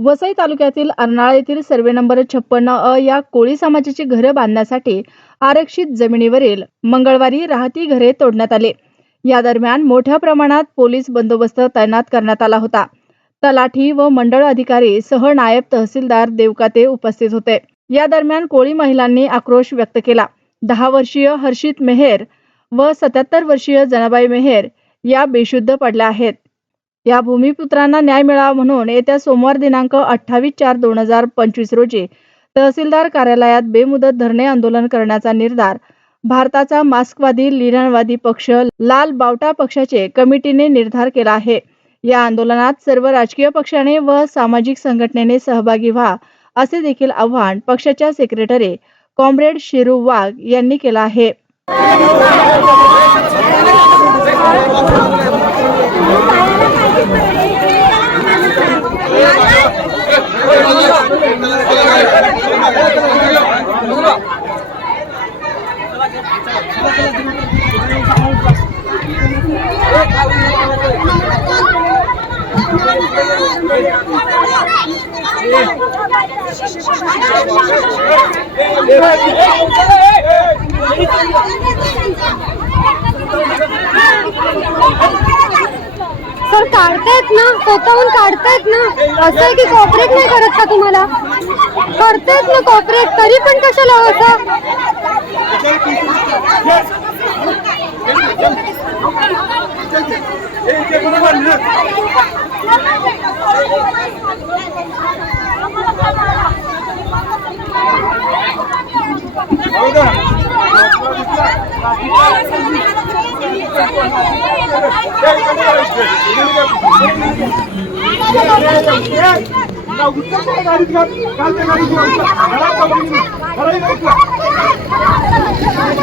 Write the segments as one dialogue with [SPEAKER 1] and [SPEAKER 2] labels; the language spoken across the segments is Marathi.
[SPEAKER 1] वसई तालुक्यातील अर्नाळा येथील सर्वे नंबर छप्पन्न अ या कोळी समाजाची घरं बांधण्यासाठी आरक्षित जमिनीवरील मंगळवारी राहती घरे तोडण्यात आले. या दरम्यान मोठ्या प्रमाणात पोलीस बंदोबस्त तैनात करण्यात आला होता. तलाठी व मंडळ अधिकारी सह नायब तहसीलदार देवकाते उपस्थित होते. या दरम्यान कोळी महिलांनी आक्रोश व्यक्त केला. दहा वर्षीय हर्षित मेहेर व सत्याहत्तर वर्षीय जनाबाई मेहेर या बेशुद्ध पडल्या आहेत. या भूमिपुत्रांना न्याय मिळावा म्हणून येत्या सोमवार दिनांक अठ्ठावीस चार दोन हजार पंचवीस रोजी तहसीलदार कार्यालयात बेमुदत धरणे आंदोलन करण्याचा निर्धार भारताचा मास्कवादी लिरणवादी पक्ष लाल बावटा पक्षाचे कमिटीने निर्धार केला आहे. या आंदोलनात सर्व राजकीय पक्षाने व सामाजिक संघटनेने सहभागी व्हा असे देखील आव्हान पक्षाच्या सेक्रेटरी कॉम्रेड शिरू वाघ यांनी केलं आहे.
[SPEAKER 2] सर काढतायत ना? स्वतःहून काढतायत ना? असं आहे की कॉपरेट नाही करत का तुम्हाला? करतायत ना कॉपरेट तरी पण कशाला हो असं? গাড়ি গাড়ি গাড়ি গাড়ি গাড়ি গাড়ি গাড়ি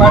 [SPEAKER 2] Vai,